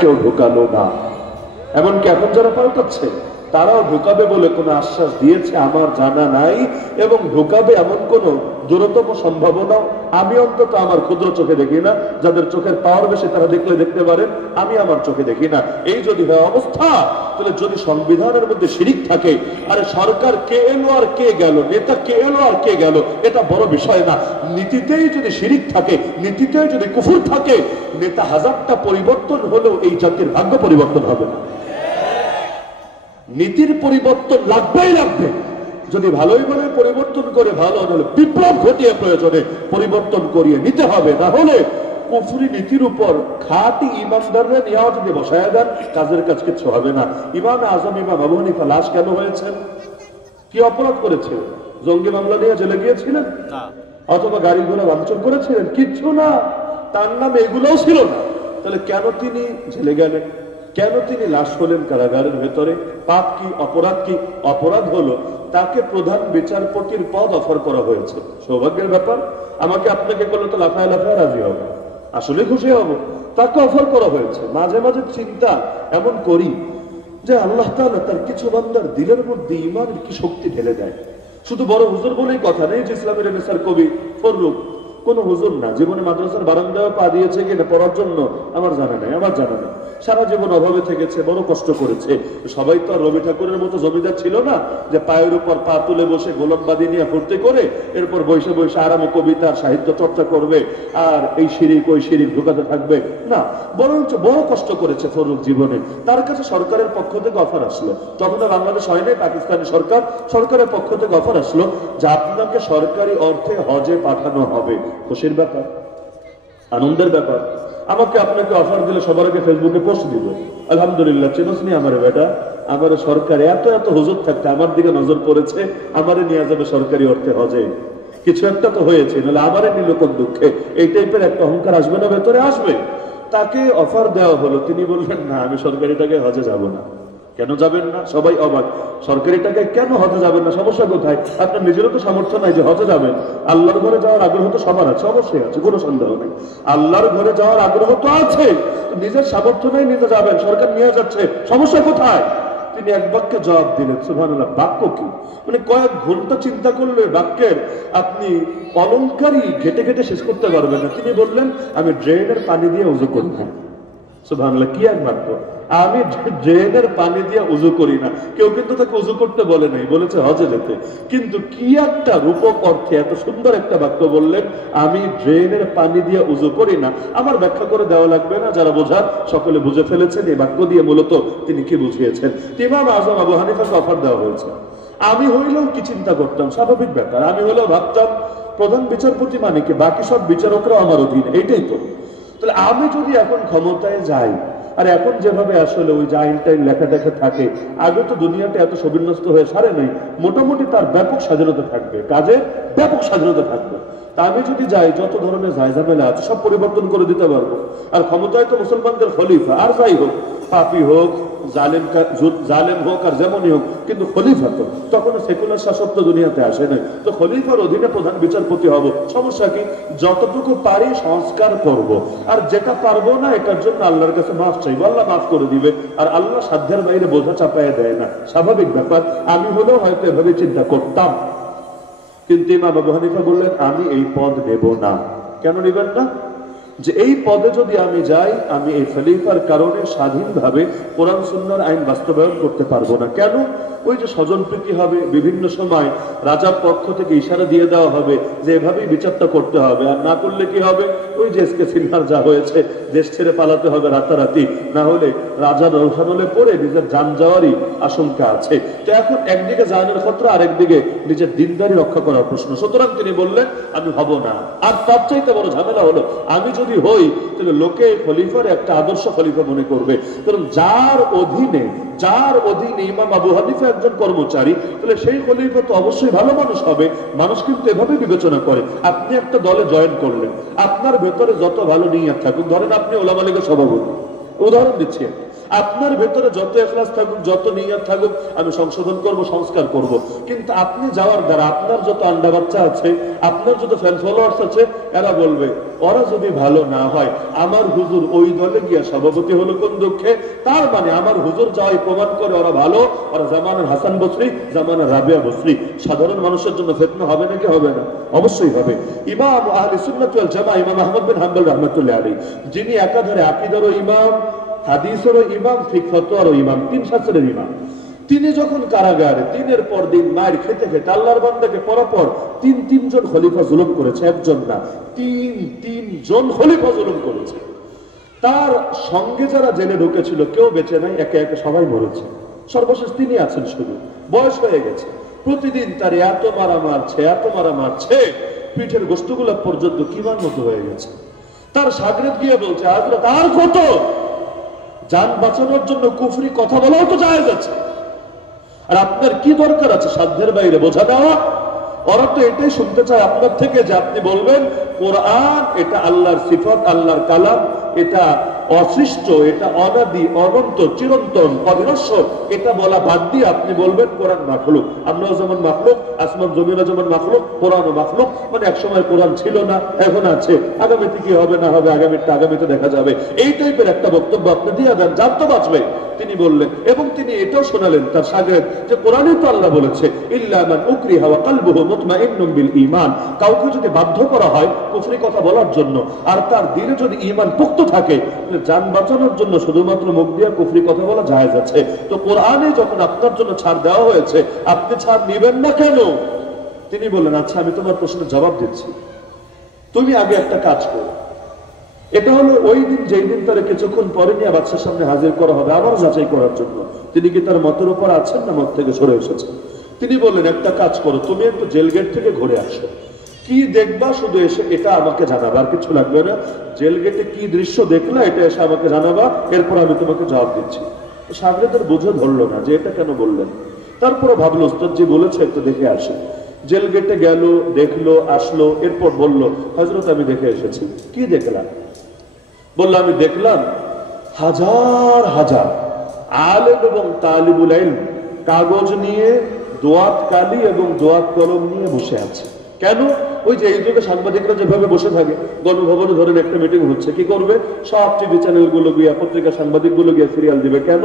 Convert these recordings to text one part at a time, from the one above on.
কেউ ঢোকালো না। এমনকি এখন যারা পাল্টাচ্ছে তারাও ঢোকাবে বলে কোনো আশ্বাস দিয়েছে আমার জানা নাই, এবং ঢোকাবে এমন কোনো দূরতম সম্ভাবনা আমি অন্তত আমার ক্ষুদ্র চোখে দেখি না। যাদের চোখের পাওয়ার বেশি তারা দেখলে দেখতে পারেন, আমি আমার চোখে দেখি না। এই যদি হয় অবস্থা, তাহলে যদি সংবিধানের মধ্যে শিরিক থাকে, আরে সরকার কে এলো আর কে গেল, নেতা কে এলো আর কে গেল, এটা বড় বিষয় না। নীতিতেই যদি শিরিক থাকে, নীতিতেই যদি কুফর থাকে, নেতা হাজারটা পরিবর্তন হলেও এই জাতির ভাগ্য পরিবর্তন হবে না। নীতির পরিবর্তন লাগবেই লাগবে। যদি ভালোই বলে পরিবর্তন করে ভালো, নাহলে বিপ্লব ঘটিয়ে প্রয়োজনে পরিবর্তন করিয়ে নিতে হবে। না হলে কুফরি নীতির উপর খাঁটি ইমানদাররা নিয়েও যদি বসায় দেন, কাজের কাজ কিছু হবে না। ইমাম আজম ইমাম আবু হানিফা লাশ কেন হয়েছেন? কি অপরাধ করেছে? জঙ্গি মামলা নিয়ে জেলে গিয়েছিলেন অথবা গাড়ি ঘোড়া ভাঙচুর করেছিলেন? কিচ্ছু না, তার নামে এগুলোও ছিল না। তাহলে কেন তিনি জেলে গেলেন? কেন তিনি লাশ হলেন কারাগারের ভেতরে? পাপ কি, অপরাধ কি? অপরাধ হলো তাকে প্রধান বিচারপতির পদ অফার করা হয়েছে। সৌভাগ্যের ব্যাপার, আমাকে আপনাকে করলে তো লাফায় লাফায় রাজি হবে, আসলে খুশি হব। তাকে অফার করা হয়েছে। মাঝে মাঝে চিন্তা এমন করি যে আল্লাহ তাআলা তার কিছু বান্দার দিলের মধ্যে ঈমানের কি শক্তি ঢেলে দেয়। শুধু বড় হুজুর বলেই কথা নেই যে ইসলামের রেনেসার কবি ফররুখ কোন হুজুর না, জীবনে মাদ্রাসার বারান্দায় পা দিয়েছে কিনা পড়ার জন্য আমার জানা নেই, আমার জানা নেই। সারা জীবন অভাবে থেকেছে, বড় কষ্ট করেছে। সবাই তো আর রবি ঠাকুরের মতো জমিদার ছিল না যে পায়ের উপর পা তুলে বসে গোলামবাদী নিয়ে ফুর্তি করে এরপর বসে বসে আরামে কবিতার সাহিত্য চর্চা করবে আর এই শিরিক ওই শিরিক ঢুকাতে থাকবে না। বরঞ্চ বড় কষ্ট করেছে ফররুখ জীবনে। তার কাছে সরকারের পক্ষ থেকে অফার আসলো, তখন বাংলাদেশ হয় নাই, পাকিস্তানি সরকার, সরকারের পক্ষ থেকে অফার আসলো যে আপনাকে সরকারি অর্থে হজে পাঠানো হবে। খুশির ব্যাপার, আনন্দের ব্যাপার। আমাকে আপনাকে অফার দিলে সবার আগে ফেসবুকে পোস্ট দিব, আলহামদুলিল্লাহ চিনোস নি আমার বেটা, আমার সরকারে এত এত হুজুর থাকতে আমার দিকে নজর পড়েছে, আমারে নিয়ে যাবে সরকারি অর্থে হজে। কিছু একটা তো হয়েছে, নাহলে আমারে নিল কোন দুঃখে। এই টাইপের একটা অহংকার আসবে না ভেতরে? আসবে। তাকে অফার দেওয়া হলো, তিনি বললেন না আমি সরকারি টাকায় হজে যাব না। কেন যাবেন না? সবাই অবাক। সরকারি টাকায় কেন হজে যাবেন না? সমস্যা কোথায়? আপনার নিজেরও তো সামর্থ্য নাই যে হজে যাবেন। আল্লাহর ঘরে যাওয়ার আগ্রহ তো সবার আছে, অবশ্যই আছে, কোনো সন্দেহ নেই। আল্লাহর ঘরে যাওয়ার আগ্রহ তো আছে, নিজের সামর্থ্য নেই, নিজে যাবেন, সরকার নিয়ে যাচ্ছে, সমস্যা কোথায়? তিনি এক বাক্যে জবাব দিলেন, সুবহানাল্লাহ। বাক্য কি? মানে কয়েক ঘন্টা চিন্তা করলে বাক্যের আপনি অলংকারই ঘেটে ঘেটে শেষ করতে পারবেন না। তিনি বললেন আমি ড্রেনের পানি দিয়ে উযু করি না। সুবহানাল্লাহ, কি এক বাক্য! আমি ড্রেনের পানি দিয়ে উযু করি না। কেউ কিন্তু তাকে উযু করতে বলে নাই, বলেছে হজে যেতে। কিন্তু কি একটা রূপক অর্থে এত সুন্দর একটা বাক্য বললেন, আমি ড্রেনের পানি দিয়ে উযু করি না। আমার ব্যাখ্যা করে দেওয়া লাগবে না, যারা বোঝার সকলে বুঝে ফেলেছেন এই বাক্য দিয়ে মূলত তিনি কি বুঝিয়েছেন। ইমাম আজম আবু হানিফাকে অফার দেওয়া হয়েছে। আমি হইলেও কি চিন্তা করতাম, স্বাভাবিক ব্যাপার। আমি হইলেও ভাবতাম প্রধান বিচারপতি মানে কি, বাকি সব বিচারকরা আমার অধীন, এইটাই তো। তাহলে আমি যদি এখন ক্ষমতায় যাই, আর এখন যেভাবে আসলে ওই যে আইন টাইন লেখা টেখা থাকে, আগে তো দুনিয়াতে এত সবিন্যস্ত হয়ে সারে নাই, মোটামুটি তার ব্যাপক স্বাধীনতা থাকবে, কাজে ব্যাপক স্বাধীনতা থাকবে। তা আমি যদি যাই, যত ধরনের ঝামেলা আছে সব পরিবর্তন করে দিতে পারবো। আর ক্ষমতায় তো মুসলমানদের খলিফা, আর যাই হোক, পাপী হোক, জালেম হোক আর যেমনই হোক, কিন্তু খলিফা তো তখনও সেকুলার শাসক তো দুনিয়াতে আসে নাই। তো খলিফার অধীনে প্রধান বিচারপতি হব, সমস্যা কি? যতটুকু পারি সংস্কার করব, আর যেটা পারবো না এটার জন্য আল্লাহর কাছে মাফ চাইবো, আল্লাহ মাফ করে দিবে। আর আল্লাহ সাধ্যের বাইরে বোঝা চাপায় দেয় না, স্বাভাবিক ব্যাপার। আমি হলেও হয়তো এভাবে চিন্তা করতাম। কিন্তু ইমাম আবু হানিফা বললেন আমি এই পদ নেব না। কেন নেবেন না? যে এই পদে যদি আমি যাই, আমি এই খলিফার কারণে স্বাধীনভাবে কোরআন সুন্নাহর আইন বাস্তবায়ন করতে পারবো না। কেন? ওই যে স্বজনপ্রীতি হবে, বিভিন্ন সময় রাজার পক্ষ থেকে ইশারা দিয়ে দেওয়া হবে যে এভাবেই বিচারটা করতে হবে, আর না করলে কি হবে? ওই যে এসকে সিনহার যা হয়েছে, দেশ ছেড়ে পালাতে হবে রাতারাতি, না হলে রাজার রৌশানলে পড়ে নিজের জান যাওয়ারই আশঙ্কা আছে। তো এখন একদিকে জানের খতরা, আরেকদিকে নিজের দিনদারি রক্ষা করার প্রশ্ন। সুতরাং তিনি বললেন আমি হব না। আর তার চাইতে বড় ঝামেলা হলো, আমি যদি হই তাহলে লোকে খলিফার একটা আদর্শ খলিফা মনে করবে। কারণ যার অধীনে ইমাম আবু হানিফা একজন কর্মচারী, তাহলে সেই খলিফা তো অবশ্যই ভালো মানুষ হবে। মানুষ কিন্তু এভাবে বিবেচনা করে। আপনি একটা দলে জয়েন করলেন, আপনার ভেতরে যত ভালো নিয়ত থাকুক, ধরেন আপনি ওলামা লীগের সভাপতি, উদাহরণ দিচ্ছি, আপনার ভেতরে যত ইখলাস থাকুক, যত নিয়ত থাকুক, আমি সংশোধন করব, সংস্কার করব, কিন্তু আপনি যাওয়ার দ্বারা আপনার যত আন্ডা বাচ্চা আছে, আপনার যত ফ্যান ফলোয়ার্স আছে, এরা বলবে ওরা যদি ভালো না হয়, আমার হুজুর ওই দলে গিয়া সভাপতি হলো কোন দুঃখে, তার মানে আমার হুজুর যাওয়াই প্রমাণ করে ওরা ভালো, ওরা জামানার হাসান বসরি, জামানার রাবিয়া বসরি। সাধারণ মানুষের জন্য ফিতনা হবে নাকি হবে না? অবশ্যই হবে। ইমাম আহলে সুন্নাত ওয়াল জামা ইমাম আহমদ বিন হাম্বল রাহমাতুল্লাহ আলাইহি, যিনি একাধারে আকীদারও ইমাম, হাদিসেরও ইমাম, ফিকহ ফাতওয়ারও ইমাম, তিন শাস্ত্রের ইমাম, তিনি যখন কারাগারে দিনের পর দিন মায়ের খেতে খেতে আল্লাহর বান্দাকে পরাপর তিনজন খলিফা জুলুম করেছে, একজন না, তিনজন খলিফা জুলুম করেছে। তার সঙ্গে যারা জেলে ঢুকেছিল কেউ বেঁচে নাই, একে একে সবাই মরেছে, সর্বশেষ তিনি আছেন শুধু, বয়স হয়ে গেছে। প্রতিদিন তার এত মারা মারছে, পিঠের গোস্তগুলো পর্যন্ত কিমার মতো হয়ে গেছে। তার সাগরেদ গিয়ে বলছে, হযরত আর কত? জান বাঁচানোর জন্য কুফরি কথা বলাও তো জায়েজ আছে, আর আপনার কি দরকার আছে সাধ্যের বাইরে বোঝা দেওয়া? ওরা তো এটাই শুনতে চায় আপনার থেকে যে আপনি বলবেন কোরআন এটা আল্লাহর সিফাত, আল্লাহর কালাম, এটা অসৃষ্ট, এটা অনাদি, অনন্ত, চিরন্তন, অবিনশ্বর, এটা বলা বাদ দিয়ে আপনি বলবেন কোরআন মাখলুক। আমরাও যেমন মাখলুক, আসমান জমিনও যেমন মাখলুক, কোরআনও মাখলুক। মানে একসময় কোরআন ছিল না, এখন আছে, আগামীতে কি হবে না হবে আগামীটা আগামীতে দেখা যাবে, এই টাইপের একটা বক্তব্য আপনি দিয়ে দেন, যার তো বাঁচবে। তিনি বললেন, এবং তিনি এটাও শোনালেন তার শাগির্দ যে কোরআনে তো আল্লাহ বলেছে ইল্লা মান উকরিহা ওয়া কলবুহু মুতমাইন্নুন বিল ঈমান, কাউকে যদি বাধ্য করা হয় কুফরি কথা বলার জন্য আর তার দিলে যদি ঈমান পুক্ত থাকে, জান বাঁচানোর জন্য শুধুমাত্র মুখ দিয়ে কুফরি কথা বলা জায়েজ আছে। তো কোরআনে যখন আপনার জন্য ছাড় দেওয়া হয়েছে, আপনি ছাড় নেবেন না কেন? তিনি বললেন, আচ্ছা আমি তোমার প্রশ্নের জবাব দিচ্ছি, তুমি আগে একটা কাজ করো। এটা হলো ওই দিন যেই দিন তারা কিছুক্ষণ পরে নিয়ে বাদশার সামনে হাজির করা হবে আবার যাচাই করার জন্য। তিনি কি তার মতের উপর আছেন না মত থেকে সরে এসেছেন? তিনি বললেন, একটা কাজ করো, তুমি একটু জেল গেট থেকে ঘুরে আসো, কি দেখবা শুধু এসে এটা আমাকে জানাবা, আর কিছু লাগবে না। জেল গেটে কি দৃশ্য দেখলা এটা এসে আমাকে জানাবা, এরপর আমি তোমাকে জবাব দিচ্ছি। সাগরেদের বুঝে ধরলো না যে এটা কেন বললেন। তারপরে ভাবলো উস্তাদ জি বলেছে একটু দেখে আসে। জেল গেটে গেল, দেখলো, আসলো, এরপর বলল, হযরত আমি দেখে এসেছি। কি দেখলাম? বললো, আমি দেখলাম হাজার হাজার আলেম এবং তালিবুল ইলম কাগজ নিয়ে, দোয়াত কালি এবং দোয়াত কলম নিয়ে বসে আছে। কেন? ওই যে এই যুগে সাংবাদিকরা যেভাবে বসে থাকে, গণভবনে ধরেন একটা মিটিং হচ্ছে, কি করবে? সব টিভি চ্যানেল গুলো গিয়ে, পত্রিকা সাংবাদিক গুলো গিয়ে সিরিয়াল দিবে। কেন?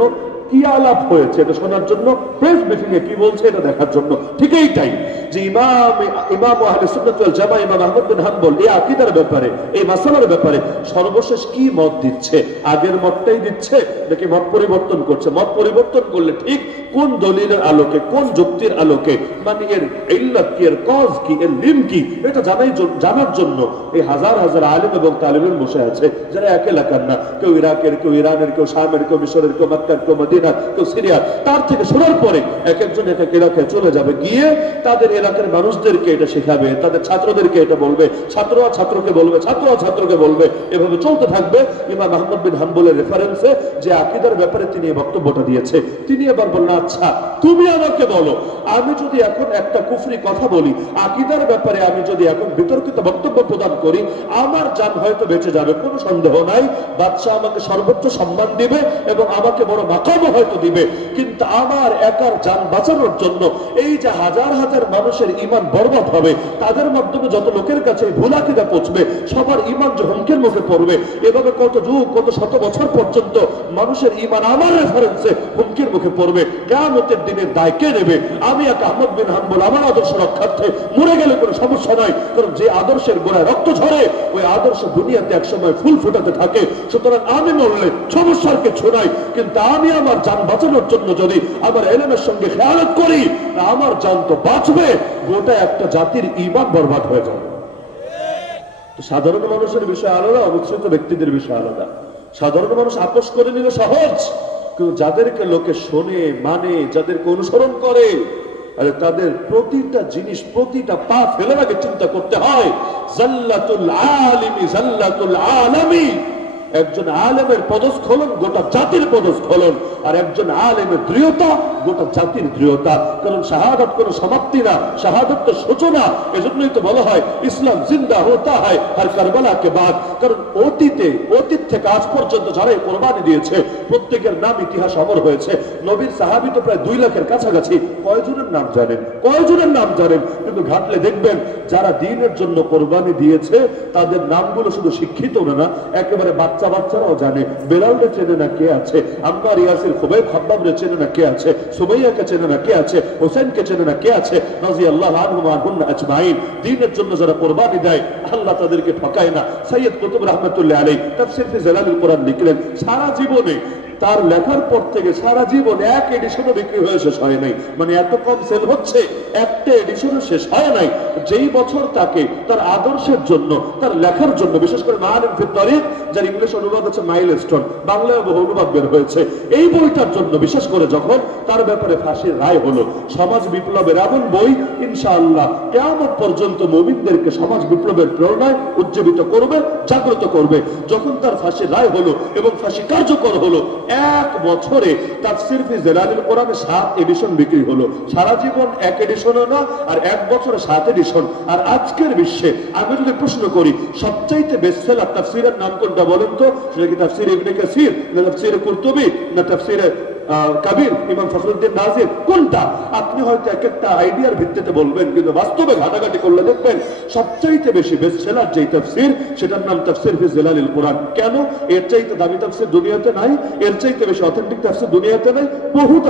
কি আলাপ হয়েছে এটা শোনার জন্য, প্রেস ব্রিফিং এ কি বলছে এটা দেখার জন্য। ঠিক এইটাই যে ইমাম আহলে সুন্নাত ওয়াল জামা ইমাম আহমদ বিন হাম্বল এই আকীদার ব্যাপারে, এই মাসালার ব্যাপারে সর্বশেষ কি মত দিচ্ছে, আগের মতটাই দিচ্ছে নাকি মত পরিবর্তন করছে? মত পরিবর্তন করলে ঠিক কোন দলিলের আলোকে, কোন যুক্তির আলোকে, মানে এর ইল্লাত কি, এর কজ কি, এর লিম কি, এটা জানার জন্য এই হাজার হাজার আলেম এবং তালিবেন বসে আছে, যারা এক এলাকার না, কেউ ইরাকের, কেউ ইরানের, কেউ শামের, কেউ মিশরের, কেউ মক্কার, কেউ মদিনা, কেউ সিরিয়া। তার থেকে শোনার পরে এক একজন এক এক এলাকায় চলে যাবে, গিয়ে তাদের এলাকার মানুষদেরকে এটা শেখাবে, তাদের ছাত্রদেরকে এটা বলবে, ছাত্ররা ছাত্রকে বলবে, ছাত্ররা ছাত্রকে বলবে, এভাবে চলতে থাকবে। ইমাম আহমদ বিন হাম্বলের রেফারেন্সে যে আকীদার ব্যাপারে তিনি এই বক্তব্যটা দিয়েছে, তিনি এবার বললেন, আচ্ছা তুমি আমাকে বলো, আমি যদি এখন একটা কুফরি কথা বলি আকীদার ব্যাপারে, আমি যদি এখন বিতর্কিত বক্তব্য প্রদান করি, আমার জান হয়তো বেঁচে যাবে, কোনো সন্দেহ নাই, বাদশাহ আমাকে সর্বোচ্চ সম্মান দিবে এবং আমাকে বড় মাকামও হয়তো দিবে, কিন্তু আমার একার জান বাঁচানোর জন্য এই যে হাজার হাজার মানুষের ঈমান বরবাদ হবে, তাদের মাধ্যমে যত লোকের কাছে ভুল আকীদা পৌঁছবে, সবার ঈমান যে হুমকির মুখে পড়বে, এভাবে কত যুগ, কত শত বছর পর্যন্ত মানুষের ঈমান আমার রেফারেন্সে হুমকির মুখে পড়বে। কিয়ামতের দিনের দায় কে নেবে? আমি এক আহমদ বিন হাম্বল আমার আদর্শ রক্ষার্থে মরে গেলে কোনো সমস্যা নাই, কারণ যে আদর্শের গোড়ায় রক্ত ঝরে ওই আদর্শ দুনিয়াতে একসময় ফুল ফুটাতে থাকে। সুতরাং আমি মরলে সমস্যার কিছু নাই, কিন্তু আমি আমার জান বাঁচানোর জন্য যদি আমার ইলমের সঙ্গে খেয়ালত করি, আমার জান তো বাঁচবে, গোটা একটা জাতির ঈমান বরবাদ হয়ে যাবে। সাধারণ মানুষের বিষয় আলাদা, অবশ্যই ব্যক্তিদের বিষয় আলাদা। সাধারণ মানুষ আপোষ করে নিলে সহজ, কিন্তু যাদেরকে লোকে শোনে, মানে, যাদেরকে অনুসরণ করে, আরে তাদের প্রতিটা জিনিস, প্রতিটা পা ফেলার আগে চিন্তা করতে হয়, জাল্লাতুল আলিমি জাল্লাতুল আলামি। একজন আলেমের পদস্খলন গোটা জাতির পদস্খলন, আর একজন আলেমের দৃঢ়তা গোটা জাতির দৃঢ়তা। কারণ শাহাদাত কোনো সমাপ্তি না, শাহাদাত তো সূচনা। এজন্যই তো বলা হয় ইসলাম জিন্দা হতা হয় আর কারবালা কে বাদ। কারণ অতীত থেকে আজ পর্যন্ত যারাই কোরবানি দিয়েছে প্রত্যেকের নাম ইতিহাস অমর হয়েছে। নবীর সাহাবী তো প্রায় 2 লাখের কাছাকাছি। কয়জনের নাম জানেন? কয়জনের নাম জানেন? কিন্তু ঘাটলে দেখবেন যারা দ্বীনের জন্য কোরবানি দিয়েছে তাদের নামগুলো শুধু শিক্ষিত না, একেবারে বাচ্চারাও জানে। বেলালকে চেনে না কে আছে, আম্মার ইয়াসির খুবাইব খাব্বাবকে চেনে না কে আছে, সুমাইয়াকে চেনে না কে আছে, হোসেনকে চেনে না কে আছে, রাদিয়াল্লাহু আনহুম আনহুন্না আজমাইন। দ্বীনের জন্য যারা কোরবানি দেয় আল্লাহ তাদেরকে ঠকায় না। সৈয়দ কুতুব রাহমাতুল্লাহ আলাইহি তাফসীর ফি জালালুল কোরআন লিখলেন, সারা জীবনে তার লেখার পর থেকে সারা জীবন এক এডিশনও বিক্রি হয়ে শেষ হয় নাই। মানে এত কম সেল হচ্ছে, একটা এডিশনও শেষ হয় নাই। যেই বছর তাকে তার আদর্শের জন্য, তার লেখার জন্য, বিশেষ করে মাআলিম ফি তারিখ, যার ইংলিশ অনুবাদ হচ্ছে মাইলস্টোন, বাংলায় বহু অনুবাদ বের হয়েছে, এই বইটার জন্য বিশেষ করে যখন তার ব্যাপারে ফাঁসির রায় হলো, সমাজ বিপ্লবের এমন বই ইনশাআল্লাহ কিয়ামত পর্যন্ত মুমিনদেরকে সমাজ বিপ্লবের প্রেরণায় উজ্জীবিত করবে, জাগ্রত করবে। যখন তার ফাঁসির রায় হলো এবং ফাঁসি কার্যকর হলো, 1 বছরে তাফসীর ফি জালালুল কোরআনে 7 এডিশন বিক্রি হলো। সারা জীবন 1 এডিশনও না, আর 1 বছরে 7 এডিশন। আর আজকের বিশ্বে আমি যদি প্রশ্ন করি সবচাইতে বেস্টসেলার তাফসীরের নাম কোনটা বলেন তো? সেটা কি তাফসীর ইবনে কাসির, না তাফসীর কুরতুবী, না তাফসীর কাবীর ইমাম ফখরুদ্দিন নাজির? কোনটা? আপনি হয়তো এক একটা আইডিয়ার ভিত্তিতে বলবেন, কিন্তু বাস্তবে ঘাটাঘাটি করলে দেখবেন সবচাইতে বেশি বেস্টসেলার যেই তাফসীর সেটার নাম তাফসীর ফি জালালুল কোরআন। কেন? এর চাইতে দামি তাফসীর দুনিয়াতে নাই, এর চাইতে বেশি অথেন্টিক তাফসীর দুনিয়াতে নাই। বহুত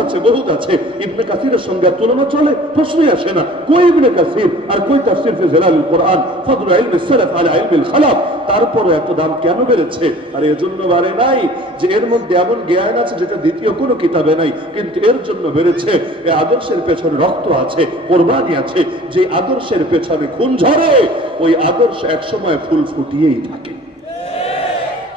আছে। ইবনে কাসিরের সঙ্গে তুলনা চলে, প্রশ্নই আসে না। কই ইবনে কাসির আর কই তাফসীর ফি জালালুল কোরআন? ফাদলু ইলমিস সালাফ আলা ইলমিল খালাফ। তারপরে এত দাম কেন বেড়েছে? আর এজন্য বাড়ে নাই যে এর মধ্যে এমন জ্ঞান আছে যেটা দ্বিতীয় কোনো কিতাবে নাই, কিন্তু এর জন্য বেড়েছে এই আদর্শের পেছনে রক্ত আছে, কোরবানি আছে। যে আদর্শের পেছনে খুন ঝরে, ওই আদর্শ একসময় ফুল ফুটিয়েই থাকে।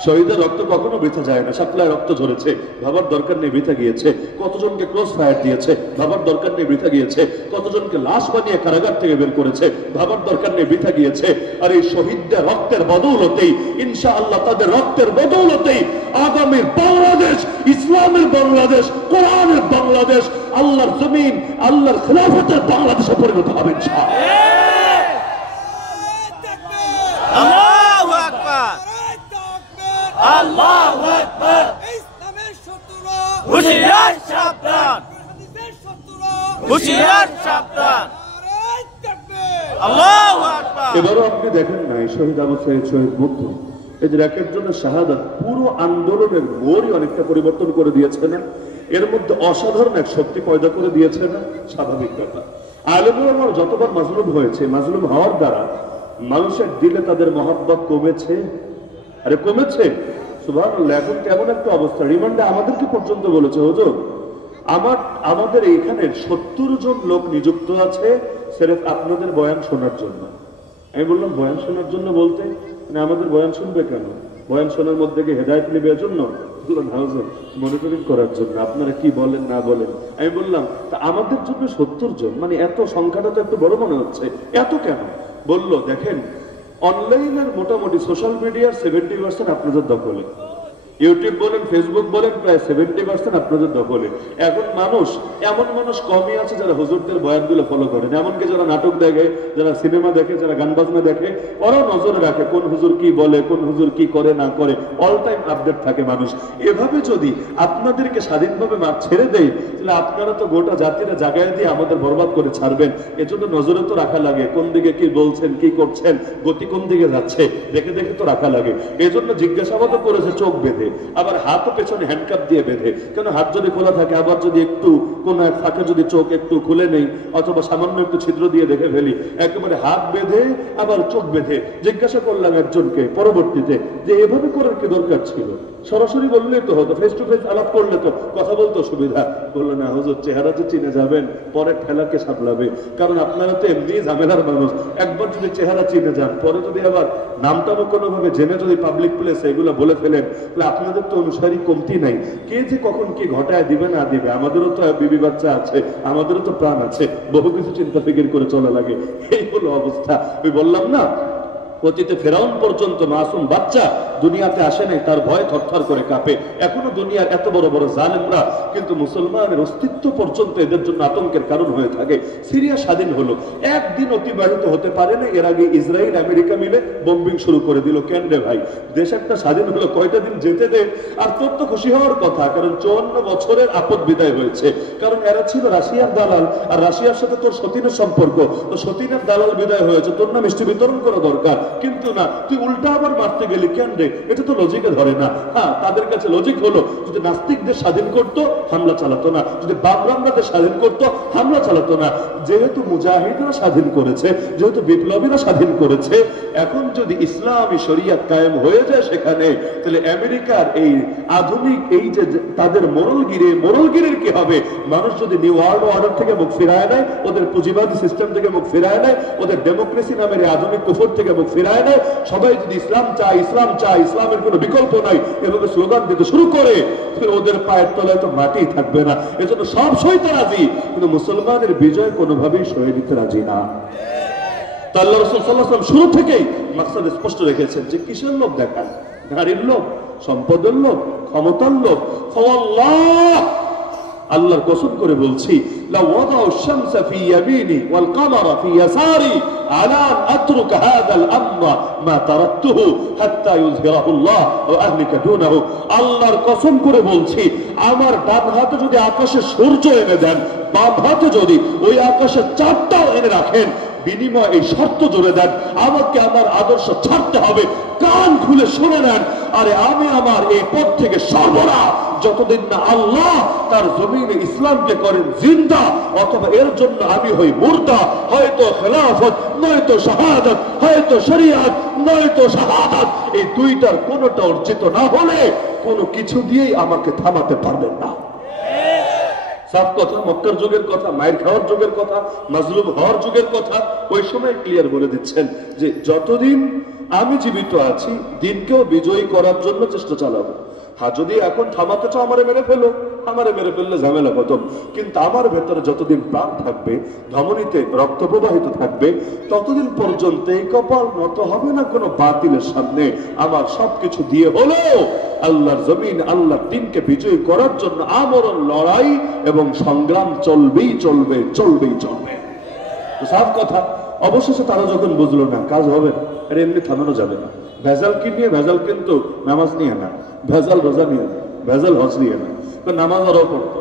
শহীদের রক্ত কখনো বৃথা যায় না। শাপলায় রক্ত ঝরেছে, ভাবার দরকার নেই বৃথা গিয়েছে। কতজনকে ক্রস ফায়ার দিয়েছে, ভাবার দরকার নেই বৃথা গিয়েছে। কতজনকে লাশ বানিয়ে কারাগার থেকে বের করেছে, ভাবার দরকার নেই বৃথা গিয়েছে। আর এই শহীদদের রক্তের বদৌলতেই ইনশাআল্লাহ, তাদের রক্তের বদৌলতেই আগামীর বাংলাদেশ, ইসলামের বাংলাদেশ, কোরআনের বাংলাদেশ, আল্লাহর জমিন, আল্লাহর খেলাফতের বাংলাদেশে পরিণত হবে ইনশাআল্লাহ। আল্লাহু আকবার, আল্লাহু আকবার। ইসলামের শত্রুরা হুশিয়ার সাবধান, হাদিসের শত্রুরা হুশিয়ার সাবধান। নারে তাকবীর, আল্লাহু আকবার। এবারও আপনি দেখেন না শহীদ আবু সাঈদ, শহীদ মুগ্ধ, এই যে একের জন্য শাহাদাত, পুরো আন্দোলনের মোড়ই অনেকটা পরিবর্তন করে দিয়েছে না? এর মধ্যে অসাধারণ এক শক্তি পয়দা করে দিয়েছে না? স্বাভাবিক ব্যাপার। আলেমরা আমার যতবার মাজলুম হয়েছে, মাজলুম হওয়ার দ্বারা মানুষের দিলে তাদের মহব্বত কমেছে। আরে কমেছে, সুবহানাল্লাহ। এখন কেমন একটা অবস্থা, রিমান্ডে আমাদেরকে পর্যন্ত বলেছে, হুজুর আমাদের এইখানে 70 জন লোক নিযুক্ত আছে সির্ফ আপনাদের বয়ান শোনার জন্য। আমি বললাম বয়ান শোনার জন্য বলতে মানে আমাদের বয়ান শুনবে কেন? বয়ান শোনার মধ্যে কি হেদায়েত নিবে এজন্য? মনিটরিং করার জন্য, আপনারা কি বলেন না বলেন। আমি বললাম তা আমাদের জন্য 70 জন, মানে এত সংখ্যাটা তো একটু বড় মনে হচ্ছে, এত কেন? বলল দেখেন, অনলাইনের মোটামুটি সোশ্যাল মিডিয়ার 70% আপনাদের দখলে, ইউটিউব বলেন, ফেসবুক বলেন, প্রায় 70% আপনাদের দখলে। এখন এমন মানুষ কমই আছে যারা হুজুরদের বয়ানগুলো ফলো করেন। এমনকি যারা নাটক দেখে, যারা সিনেমা দেখে, যারা গান বাজনা দেখে, ওরাও নজরে রাখে কোন হুজুর কি বলে, কোন হুজুর কি করে না করে, অল টাইম আপডেট থাকে মানুষ। এভাবে যদি আপনাদেরকে স্বাধীনভাবে মাঠ ছেড়ে দেয়, তাহলে আপনারা তো গোটা জাতিরা জাগায় দিয়ে আমাদের বরবাদ করে ছাড়বেন। এজন্য নজরে তো রাখা লাগে, কোন দিকে কি বলছেন, কি করছেন, গতি কোন দিকে যাচ্ছে, দেখে দেখে তো রাখা লাগে। এজন্য জিজ্ঞাসাবাদও করেছে চোখ বেঁধে, আবার হাতও পেছনে হ্যান্ডকাপ দিয়ে বেঁধে। কেন? হাত যদি খোলা থাকে, আবার যদি একটু কোন এক ফাঁকে যদি চোখ একটু খুলে নেই, অথবা সামান্য একটু ছিদ্র দিয়ে দেখে ফেলি, একেবারে হাত বেঁধে আবার চোখ বেঁধে। জিজ্ঞাসা করলাম একজনকে পরবর্তীতে যে এভাবে করার কি দরকার ছিল? সরাসরি বললেই তো হতো, ফেস টু ফেস আলাপ করলে তো কথা বলতো সুবিধা। বললো না হুজুর, চেহারা যে চিনে যাবেন, পরে ঠেলাকে সামলাবে। কারণ আপনারা তো এমনি ঝামেলার মানুষ, একবার যদি চেহারা চিনে যান, পরে যদি আবার নামটাও কোনোভাবে জেনে যদি পাবলিক প্লেসে এগুলো বলে ফেলেন, তাহলে আপনাদের তো অনুসারী কমতি নাই। কে যে কখন কি ঘটায় দিবে না দিবে, আমাদেরও তো বিবি বাচ্চা আছে, আমাদেরও তো প্রাণ আছে, বহু কিছু চিন্তা ফিকির করে চলা লাগে। এই হলো অবস্থা। আমি বললাম না, অতীতে ফেরাউন পর্যন্ত মাসুম বাচ্চা দুনিয়াতে আসে নাই, তার ভয় থরথর করে কাঁপে। এখনো দুনিয়ার এত বড় বড় জালেমরা কিন্তু মুসলমানের অস্তিত্ব পর্যন্ত এদের জন্য আতঙ্কের কারণ হয়ে থাকে। সিরিয়া স্বাধীন হলো, একদিন অতিবাহিত হতে পারে না, এর আগে ইসরায়েল আমেরিকা মিলে বোম্বিং শুরু করে দিল। কেন রে ভাই, দেশ একটা স্বাধীন হলো, কয়টা দিন যেতে দে। আর তোর তো খুশি হওয়ার কথা, কারণ 54 বছরের আপদ বিদায় হয়েছে। কারণ এরা ছিল রাশিয়ার দালাল, আর রাশিয়ার সাথে তোর সতীনের সম্পর্ক, তো সতীনের দালাল বিদায় হয়েছে, তোর না মিষ্টি বিতরণ করা দরকার। কিন্তু না, তুই উল্টা আবার মারতে গেলি কেন রে? এটা তো লজিকে ধরে না। হ্যাঁ, তাদের কাছে লজিক হলো, যদি নাস্তিকদের স্বাধীন করতো হামলা চালাতো না, যদি বাবরামদের স্বাধীন করতো হামলা চালাতো না। যেহেতু মুজাহিদরা স্বাধীন করেছে, যেহেতু বিপ্লবীরা স্বাধীন করেছে, এখন যদি ইসলামী শরিয়াত কায়েম হয়ে যায় সেখানে, তাহলে আমেরিকার এই আধুনিক এই যে তাদের মোরলগিরির কি হবে? মানুষ যদি নিউ ওয়ার্ল্ড অর্ডার থেকে মুখ ফিরায় নেয়, ওদের পুঁজিবাদী সিস্টেম থেকে মুখ ফিরায় নেয়, ওদের ডেমোক্রেসি নামের আধুনিক কুফর থেকে মুখ ফিরায় নেয়, সবাই যদি ইসলাম চায়, ইসলাম চায়, ইসলামের কোনো বিকল্প নাই এভাবে স্লোগান দিতে শুরু করে, ওদের পায়ের তলায় তো মাটি থাকবে না। এজন্য সব সইতে রাজি, কিন্তু মুসলমানের বিজয় কোনোভাবেই সয়ে দিতে রাজি না। আল্লাহ রাসূল সাল্লাল্লাহু আলাইহি ওয়াসাল্লাম শুরু থেকেই মাকসাদ স্পষ্ট রেখেছেন যে কিসের লোভ দেখান, গাড়ির লোভ, সম্পদের লোভ, ক্ষমতার লোভ। ফাওয়াল্লাহ, আল্লাহর কসম করে বলছি, লা ওয়াদাউ শামসা ফি ইয়ামিনি ওয়াল কামারা ফি ইয়াসারি আলা আন আতরুকা হাযাল আমরা মা তারাকতুহু হাত্তা ইউযহিরাহুল্লাহ ওয়া আহলিকা দুনাহু। আল্লাহর কসম করে বলছি, আমার ডান হাতে যদি আকাশে সূর্য এনে দেন, বাম হাতে যদি ওই আকাশের চাঁদটাও এনে রাখেন, বিনিময় এই শর্ত জুড়ে দেন, আমাকে আমার আদর্শ ছাড়তে হবে। কান খুলে শুনে নেন, আরে আমি আমার এই পথ থেকে সর্বরা, যতদিন না আল্লাহ তার জমিনে ইসলামকে করেন জিন্দা, অথবা এর জন্য আমি হই মুর্দা, হয়তো খেলাফত নয়তো শাহাদাত, হয়তো শরিয়াত নয়তো শাহাদাত, এই দুইটার কোনোটা অর্জিত না হলে কোনো কিছু দিয়েই আমাকে থামাতে পারবেন না। সাফ কথা, মক্কার যুগের কথা, মায়ের খাওয়ার যুগের কথা, মাজলুম হওয়ার যুগের কথা, ওই সময় ক্লিয়ার বলে দিচ্ছেন যে যতদিন আমি জীবিত আছি দিনকেও বিজয়ী করার জন্য চেষ্টা চালাবো। হ্যাঁ, যদি এখন থামাতে চাও আমারে মেরে ফেলো, আমারে মেরে ফেললে ঝামেলা খতম, কিন্তু আমার ভেতরে যতদিন প্রাণ থাকবে, ধমনীতে রক্ত প্রবাহিত থাকবে, ততদিন পর্যন্ত এই কপাল নত হবে না কোনো বাতিলের সামনে। আমার সবকিছু দিয়ে হলেও আল্লাহর জমিন, আল্লাহর দিনকে বিজয়ী করার জন্য আমরণ লড়াই এবং সংগ্রাম চলবেই চলবে, চলবেই চলবে। সাফ কথা। অবশেষে তারা যখন বুঝলো না কাজ হবে না, আর এমনি থামানো যাবে না, ভেজাল কি নিয়ে? ভেজাল কিন্তু নামাজ নিয়ে না, ভেজাল রোজা নিয়ে না, ভেজাল হজ নিয়ে না, নামাজ আরও পড়তো।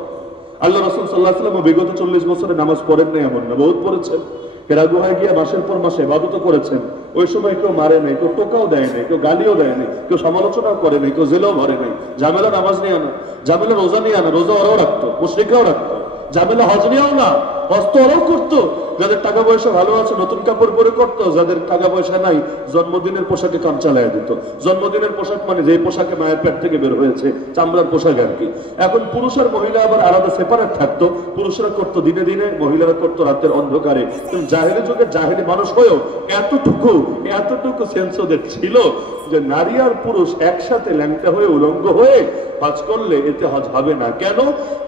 আল্লাহ রাসূল সাল্লাল্লাহু আলাইহি ওয়াসাল্লাম বিগত 40 বছরে নামাজ পড়েন নাই এমন না, বহুত পড়েছেন। হেরা গুহায় গিয়ে মাসের পর মাসে ইবাদত করেছেন। ওই সময় কেউ মারে নাই, কেউ টোকাও দেয় নাই, কেউ গালিও দেয় নাই, কেউ সমালোচনাও করে নাই, কেউ জেলেও ভরে নাই। ঝামেলা নামাজ নিয়ে আনা, ঝামেলা রোজা নিয়ে আনা, রোজা ওরাও রাখতো, মুশরিকরাও রাখতো। ঝামেলা হজ নিয়েও না, হজ তো ওরাও করতো। যাদের টাকা পয়সা ভালো আছে নতুন কাপড় পরে করতো, যাদের টাকা পয়সা নাই জন্মদিনের পোশাকে কাম চালায় দিত। জন্মদিনের পোশাক মানে যে পোশাকে মায়ের পেট থেকে বের হয়েছে, চামড়ার পোশাক আর কি। এখন পুরুষ আর মহিলা আবার আলাদা সেপারেট থাকতো, পুরুষরা করতো দিনে দিনে, মহিলারা করতো রাতের অন্ধকারে। কিন্তু জাহেলি যুগে জাহেলি মানুষ হয়েও এতটুকু সেন্স ওদের ছিল যে নারী আর পুরুষ একসাথে ল্যাংটা হয়ে উলঙ্গ হয়ে হজ করলে এতে হজ হবে না। কেন?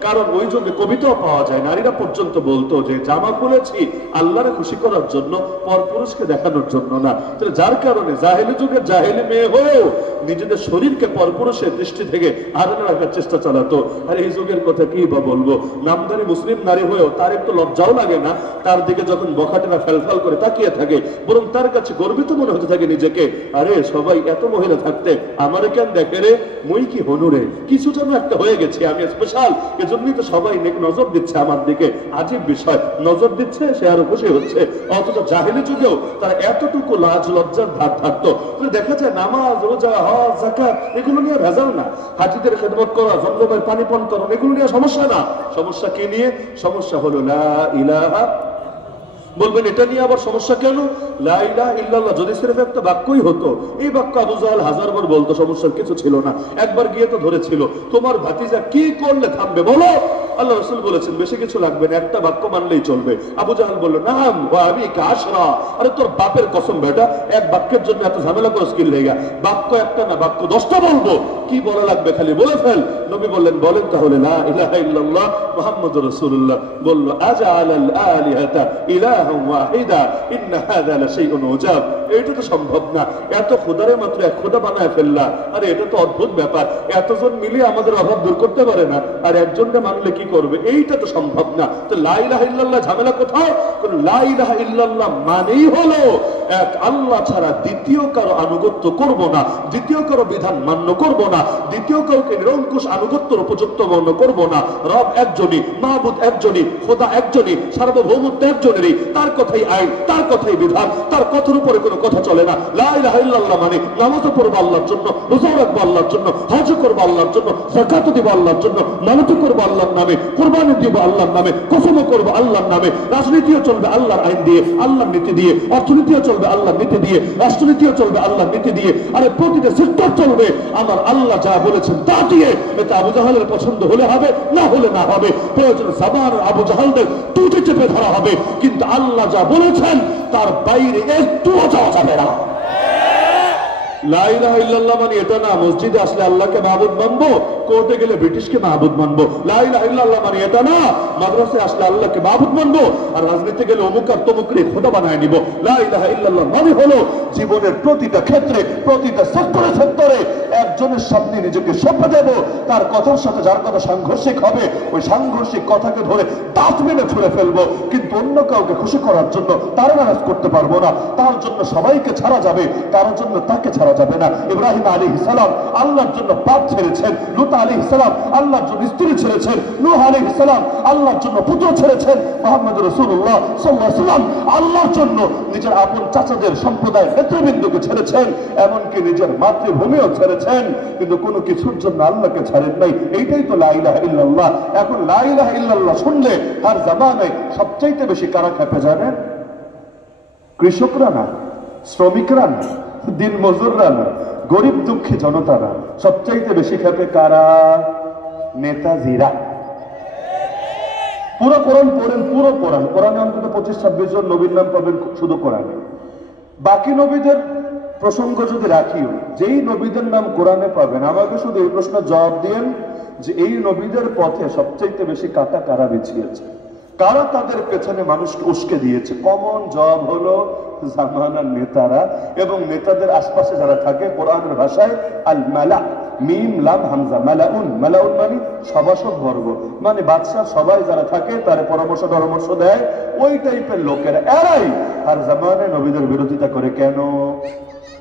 কারণ ওই যুগে কবিতাও পাওয়া যায়, নারীরা পর্যন্ত বলতো যে জামা খুলেছি আল্লাহরে খুশি করার জন্য, পর পুরুষকে দেখানোর জন্য না। তাহলে যার কারণে জাহেলি যুগের জাহেলি মেয়ে হয়েও নিজেদের শরীরকে পর পুরুষের দৃষ্টি থেকে আড়ালে রাখার চেষ্টা চালাতো। আর এই যুগের কথা কি বা বলবো, নামধারী মুসলিম নারী হয়েও তার একটু লজ্জাও লাগে না, তার দিকে যখন বখাটেরা ফেলফাল করে তাকিয়ে থাকে, বরং তার কাছে গর্বিত মনে হতে থাকে নিজেকে, আরে সবাই এত মহিলা থাকতে আমারে কেন দেখে রে, মই কি হনুরে, কিছু যেন একটা হয়ে গেছে, আমি স্পেশাল, এজন্যই তো সবাই নজর দিচ্ছে আমার দিকে। আজীব বিষয়, নজর দিচ্ছে সে আরো খুশি হচ্ছে। অথচ জাহেলি যুগেও তারা এতটুকু লাজ লজ্জার ধার থাকতো। দেখা যায় নামাজ, রোজা, হজ, যাকাত এগুলো নিয়ে ভেজাল না, হাজিদের খেদমত করা, জমজমের পানি পান করা, এগুলো নিয়ে সমস্যা না। সমস্যা কি নিয়ে? সমস্যা হলো লা ইলাহা। বলবেন এটা নিয়ে আবার সমস্যা কেন? লা ইলাহা ইল্লাল্লাহ যদি সির্ফ একটা বাক্যই হতো, এই বাক্য আবু জাহেল হাজারবার বলতো, সমস্যার কিছু ছিল না। একবার গিয়ে তো ধরেছিল, তোমার ভাতিজা কি করলে থামবে বলো? আল্লাহ রাসূল বলেছেন বেশি কিছু লাগবে না, একটা বাক্য মানলেই চলবে। আবু জাহাল বলল নাম ওয়া আবিকা আশরা, আরে তোর বাপের কসম বেটা, এক বাক্যের জন্য এত ঝামেলা করে স্কিল লেগা, বাক্য একটা না বাক্য 10টা বলবো, কি বলা লাগবে খালি বলে ফেল। নবী বললেন বলেন তাহলে লা ইলাহা ইল্লাল্লাহ মুহাম্মাদুর রাসূলুল্লাহ। বলল আজআলাল আলিহাতা ইলাহান ওয়াহিদা ইন্না হাযা লাশাইউন উজাব, এটা তো সম্ভব না, এত খোদারে মাত্র এক খোদা বানায় ফেললা, আরে এটা তো অদ্ভুত ব্যাপার, এতজন মিলে আমাদের অভাব দূর করতে পারে না, আর একজনকে মানলে কি করবে, এইটা তো সম্ভব না। তো লা ইলাহা ইল্লাল্লাহ ঝামেলা কোথায়? লা ইলাহা ইল্লাল্লাহ মানেই হলো এক আল্লাহ ছাড়া দ্বিতীয় কারো আনুগত্য করব না, দ্বিতীয় কারো বিধান মান্য করব না, দ্বিতীয় কাউকে নিরঙ্কুশ আনুগত্যের উপযুক্ত মনে করব না। রব একজনই, মাহবুদ একজনই, খোদা একজনই, সার্বভৌমত্ব একজনেরই, তার কথাই আইন, তার কথাই বিধান, তার কথার উপরে কোনো কথা চলে না। লা ইলাহা ইল্লাল্লাহ মানে নামাজও পড়বো আল্লাহর জন্য, রোজা রাখবো আল্লাহর জন্য, হজ করবো আল্লাহর জন্য, যাকাত দিব আল্লাহর জন্য, মানত করবো আল্লাহর নামে, কুরবানি দিব আল্লাহর নামে, কসমও করবো আল্লাহর নামে, রাজনীতিও চলবে আল্লাহর আইন দিয়ে, আল্লাহর নীতি দিয়ে, অর্থনীতিও চলবে আল্লাহর নীতি দিয়ে, রাষ্ট্রনীতিও চলবে আল্লাহর নীতি দিয়ে, আরে প্রতিটা সেক্টর চলবে আমার আল্লাহ যা বলেছেন তা দিয়ে। এটা আবু জাহালের পছন্দ হলে হবে, না হলে না হবে, প্রয়োজন সাবান আবু জাহালদের টুটে চেপে ধরা হবে, কিন্তু আল্লাহ যা বলেছেন তার বাইরে একটুও যাওয়া যাবে না। লা ইলাহা ইল্লাল্লাহ মানে এটা না মসজিদে আসলে আল্লাহকে মাহবুদ মানবো, কোর্টে গেলে ব্রিটিশকে মাহবুদ মানবো। লা ইলাহা ইল্লাল্লাহ মানে এটা না মাদ্রাসায় আসলে আল্লাহকে মাহবুদ মানবো, আর রাজনীতি গেলে অমুক আর তমুকরে খোদা বানায় নিব। লা ইলাহা ইল্লাল্লাহ মানে হলো জীবনের প্রতিটা ক্ষেত্রে, প্রতিটা সেক্টরে সেক্টরে একজনের সামনে নিজেকে সঁপে দেব, তার কথার সাথে যার কথা সাংঘর্ষিক হবে ওই সাংঘর্ষিক কথাকে ধরে দাঁত মেরে ছুঁড়ে ফেলবো, কিন্তু অন্য কাউকে খুশি করার জন্য তার নারাজ করতে পারবো না, তার জন্য সবাইকে ছাড়া যাবে, কারোর জন্য তাকে ছাড়া যাবে না। ইব্রাহিম আলাইহিস সালাম আল্লাহর জন্য বাপ ছেড়েছেন, লূত আলাইহিস সালাম আল্লাহর জন্য স্ত্রী ছেড়েছেন, নূহ আলাইহিস সালাম আল্লাহর জন্য পুত্র ছেড়েছেন, মুহাম্মদ রাসূলুল্লাহ সাল্লাল্লাহু আলাইহি ওয়াসাল্লাম আল্লাহর জন্য নিজের আপন চাচাদের সম্প্রদায়ের নেতৃবৃন্দকে ছেড়েছেন, এমনকি নিজের মাতৃভূমিও ছেড়েছেন, কিন্তু কোনো কিছুর জন্য আল্লাহকে ছাড়েন নাই। এইটাই তো লা ইলাহা ইল্লাল্লাহ। এখন লা ইলাহা ইল্লাল্লাহ শুনলে আর জামানায় সবচাইতে বেশি কারা খেপে জানেন? কৃষকরা না, শ্রমিকরা না, দিন মজুররা না, গরিব দুঃখী জনতারা। সবচাইতে বেশি খেপে কারা? নেতাজিরা। পুরো কোরআন পড়েন, পুরো কোরআন, কোরআনে অন্তত 25-26 জন নবীর নাম পাবেন শুধু কোরআনে। বাকি নবীদের প্রসঙ্গ যদি রাখিও, যেই নবীদের নাম কোরআনে পাবেন, আমাকে শুধু এই প্রশ্নের জবাব দিয়েন যে এই নবীদের পথে সবচাইতে বেশি কাটা কারা বিছিয়েছে, কারা তাদের পেছনে মানুষকে উস্কে দিয়েছে? কমন জবাব হলো জামানার নেতারা এবং নেতাদের আশপাশে যারা থাকে। কোরআনের ভাষায় আল মালা, মিম লাম হামজা, মালাউন, মালাউন মানে সভাসদ বর্গ, মানে বাদশাহ সবাই যারা থাকে তার পরামর্শ দেয়, ওই টাইপের লোকেরা, এরাই আর জামানায় নবীদের বিরোধিতা করে। কেন?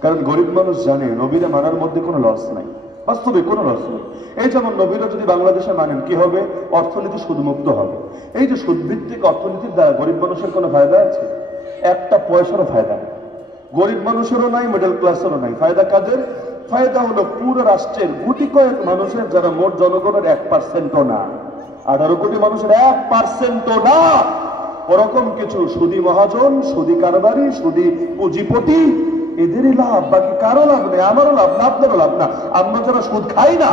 কারণ গরিব মানুষ জানে নবীরা মানার মধ্যে কোনো লস নাই, বাস্তবে কোনো লস নেই। এই যেমন নবীরা যদি বাংলাদেশে মানেন কি হবে? অর্থনীতি সুদমুক্ত হবে। এই যে সুদভিত্তিক অর্থনীতির দ্বারা গরিব মানুষের কোনো ফায়দা আছে? একটা পয়সারও ফায়দা নেই, গরিব মানুষেরও নাই, মিডল ক্লাসেরও নাই। ফায়দা কাদের? ফায়দা হলো পুরো রাষ্ট্রের গুটি কয়েক মানুষের, যারা মোট জনগণের 1%ও না, 18 কোটি মানুষের 1%ও না, ওরকম কিছু সুদী মহাজন, সুদী কারবারি, সুদী পুঁজিপতি, এদেরই লাভ, বাকি কারো লাভ নেই। আমারও লাভ না, আপনারও লাভ না। আমরা যারা সুদ খাই না,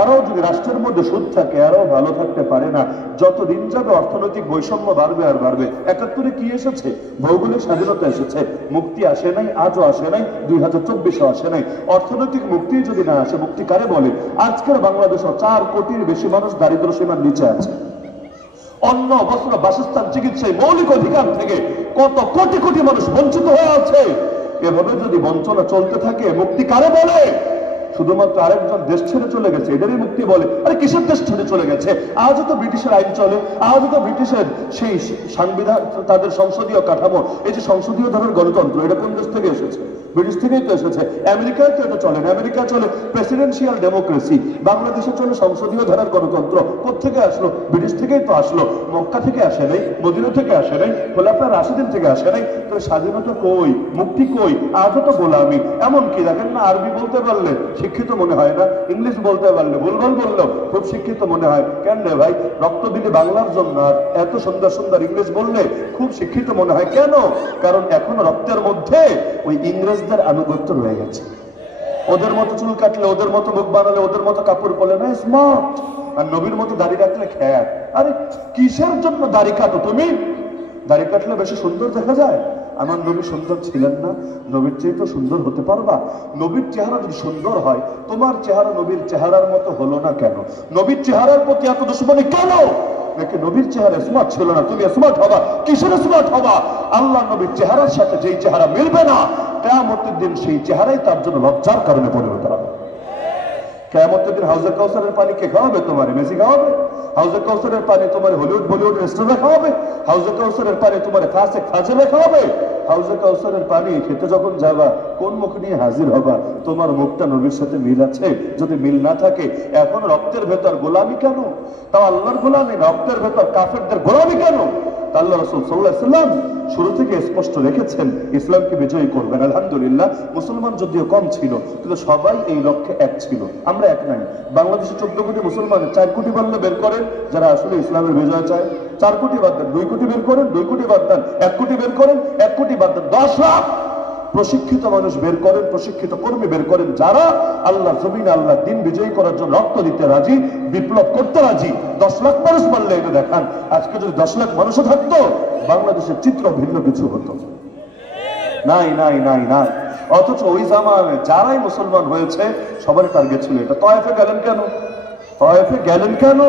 এরাও যদি রাষ্ট্রের মধ্যে সুদ থাকে, এরাও ভালো থাকতে পারে না। যতদিন যাবে অর্থনৈতিক বৈষম্য বাড়বে আর বাড়বে। 71-এ কি এসেছে? ভৌগোলিক স্বাধীনতা এসেছে, মুক্তি আসে নাই, আজও আসে নাই, 2024-এও আসে নাই। অর্থনৈতিক মুক্তি যদি না আসে, মুক্তি কারে বলে? আজকের বাংলাদেশে 4 কোটির বেশি মানুষ দারিদ্র সীমার নিচে আছে। অন্ন, বস্ত্র, বাসস্থান, চিকিৎসায় মৌলিক অধিকার থেকে কত কোটি কোটি মানুষ বঞ্চিত হয়ে আছে। এভাবে যদি বঞ্চনা চলতে থাকে, মুক্তি কারে বলে? শুধুমাত্র আরেকজন দেশ ছেড়ে চলে গেছে এদেরই মুক্তি বলে। আরে কিসের দেশ ছেড়ে চলে গেছে? আজও তো ব্রিটিশের আইন চলে, আজও তো ব্রিটিশের সেই সংবিধান, তাদের সংসদীয় কাঠামো, এই যে সংসদীয় ধরনের গণতন্ত্র, এটা কোন দেশ থেকে এসেছে? ব্রিটিশ থেকেই তো এসেছে। আমেরিকায় তো এটা চলে না, আমেরিকা চলে প্রেসিডেন্সিয়াল ডেমোক্রেসি, বাংলাদেশে চলে সংসদীয় ধারার গণতন্ত্র। কোত্থেকে আসলো? ব্রিটিশ থেকেই তো আসলো। মক্কা থেকে আসে নাই, মদিনা থেকে আসে নাই, খোলাফায়ে রাশিদিন থেকে আসে নাই। তো স্বাধীনতা কই? মুক্তি কই? আজও তো গোলামি। এমনকি দেখেন না, আরবি বলতে পারলে শিক্ষিত মনে হয় না, ইংলিশ বলতে পারলে ভুলভাল বললেও খুব শিক্ষিত মনে হয়। কেন রে ভাই? রক্ত দিলে বাংলার জন্য, আর এত সুন্দর সুন্দর ইংলিশ বললে খুব শিক্ষিত মনে হয়। কেন? কারণ এখন রক্তের মধ্যে ওই ইংরেজদের আনুগত্য রয়ে গেছে। ওদের মতো চুল কাটলে, ওদের মতো মুখ বানালে, ওদের মতো কাপড় পরলে না, স্মার্ট। আর নবীর মতো দাড়ি রাখলে খ্যাত। আরে কিসের জন্য দাড়ি কাটো তুমি? দাড়ি কাটলে বেশি সুন্দর দেখা যায়? আমার নবী সুন্দর ছিলেন না? নবীর চেয়ে তো সুন্দর হতে পারবা? নবীর চেহারা যদি সুন্দর হয়, তোমার চেহারা নবীর চেহারার মতো হলো না কেন? নবীর চেহারার প্রতি এত দুশ্মনী কেন? নাকি নবীর চেহারা স্মার্ট ছিল না, তুমি স্মার্ট হবা? কিসের স্মার্ট হবা? আল্লাহ নবীর চেহারার সাথে যেই চেহারা মিলবে না, কিয়ামতের দিন সেই চেহারাই তার জন্য লজ্জার কারণে পরিণত হবে। কিয়ামতের দিন হাউজে কাউসারের পানি কে খাওয়াবে? তোমার মেসি খাওয়াবে? হাউজে কাউসারের পানি তোমার হলিউড বলিউড রেস্টুরেন্টে খাওয়াবে? হাউজে কাউসারের পানি তোমার ফাসে ফাজলে খাওয়াবে? হাউজে কাউসারের পানি খেতে যখন যাবা, কোন মুখ নিয়ে হাজির হবা? তোমার মুখটা নবীর সাথে মিল আছে? যদি মিল না থাকে, এখন রক্তের ভেতর গোলামি কেন? তাও আল্লাহর গোলামি, রক্তের ভেতর কাফেরদের গোলামি কেন? আল্লাহ রাসূল সাল্লাল্লাহু আলাইহি ওয়াসাল্লাম শুরু থেকে স্পষ্ট রেখেছেন ইসলামকে বিজয়ী করবেন। আলহামদুলিল্লাহ, মুসলমান যদিও কম ছিল, কিন্তু সবাই এই লক্ষ্যে এক ছিল। আমরা এক নাই। বাংলাদেশে 14 কোটি মুসলমান, 4 কোটি বাংলা বের করেন যারা আসলে ইসলামের বিজয় চায়। 4 কোটি বাদ দেন, 2 কোটি বের করেন, 2 কোটি বাদ দেন, 1 কোটি বের করেন, 1 কোটি বাদ দেন, 10 লাখ প্রশিক্ষিত মানুষ বের করেন, প্রশিক্ষিত কর্মী বের করেন, যারা আল্লাহ জমিনে আল্লাহ দিন বিজয়ী করার জন্য রক্ত দিতে রাজি, বিপ্লব করতে রাজি। 10 লাখ মানুষ মারলে এটা দেখান। আজকে যদি 10 লাখ মানুষও থাকতো, বাংলাদেশের চিত্র ভিন্ন কিছু হতো। নাই নাই নাই নাই। অথচ ওই জামানে যারাই মুসলমান হয়েছে সবার টার্গেট ছিল এটা। তয়েফে গেলেন কেন? তয়েফে গেলেন কেন?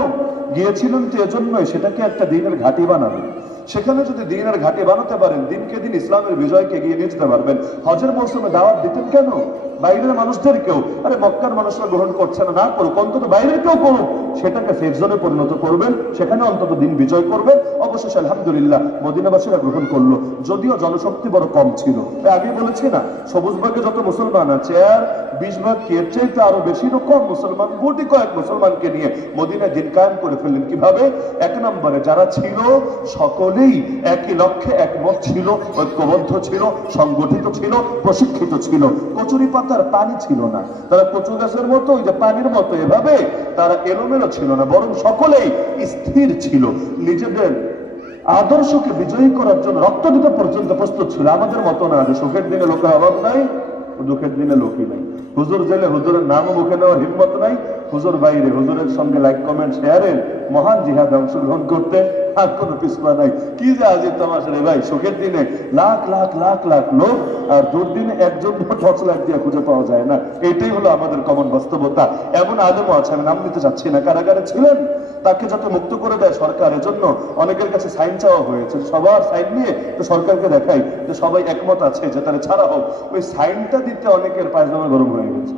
গিয়েছিলেন তো এজন্যই, সেটাকে একটা দিনের ঘাঁটি বানাবেন। সেখানে যদি দিনের ঘাঁটি বানাতে পারেন, দিনকে দিন ইসলামের বিজয়কে এগিয়ে নিয়ে যেতে পারবেন। হজের মৌসুমে দাওয়াত দিতেন কেন? বাইরের মানুষদের কেউ, আরে মক্কার মানুষরা গ্রহণ করছে না, না করুক, অন্তত বাইরের কেউ করুক, সেটাকে সেফ জোনে পরিণত করবেন, সেখানে অন্তত দিন বিজয় করবেন। অবশেষে আলহামদুলিল্লাহ মদিনাবাসীরা গ্রহণ করলো, যদিও জনশক্তি বড় কম ছিল। আগে বলেছি না, সবুজবাগে যত মুসলমান আছে, আর 20 ভাগ এর চাইতে আরো বেশি কম মুসলমান, গুটি কয়েক মুসলমানকে নিয়ে মদিনায় দিন কায়েম করে ফেললেন। কিভাবে? 1 নম্বরে যারা ছিল সকলেই একই লক্ষ্যে একমত ছিল, ঐক্যবদ্ধ ছিল, সংগঠিত ছিল, প্রশিক্ষিত ছিল। কচুরি পাতার পানি ছিল না, তারা কচু গাছের মতো, ওই যে পানির মতো এভাবে তারা এলোমেলো ছিল না, বরং সকলেই স্থির ছিল। নিজেদের আদর্শকে বিজয়ী করার জন্য রক্ত দিতে পর্যন্ত প্রস্তুত ছিল। আমাদের মতো না যে সুখের দিনে লোকের অভাব নাই, দুঃখের দিনে লোকই নাই। হুজুর জেলে হুজুরের নামও মুখে নেওয়ার হিম্মত নাই, হুজুর বাইরে হুজুরের সঙ্গে লাইক কমেন্ট শেয়ারের মহান জিহাদে অংশগ্রহণ করতে আর কোনো পিছপা নাই। কি যে আজিব তামাশা রে ভাই! সুখের দিনে লাখ লাখ লাখ লাখ লোক, আর দুর্দিনে একজন টর্চ লাইট দিয়ে খুঁজে পাওয়া যায় না। এটাই হলো আমাদের কমন বাস্তবতা। এমন আলেমও আছে, আমি নাম নিতে চাচ্ছি না, কারাগারে ছিলেন, তাকে যাতে মুক্ত করে দেয় সরকার, এজন্য অনেকের কাছে সাইন চাওয়া হয়েছে। সবার সাইন নিয়ে তো সরকারকে দেখাই যে সবাই একমত আছে যে তারা ছাড়া হোক। ওই সাইনটা দিতে অনেকের পায়জামা গরম হয়ে গেছে।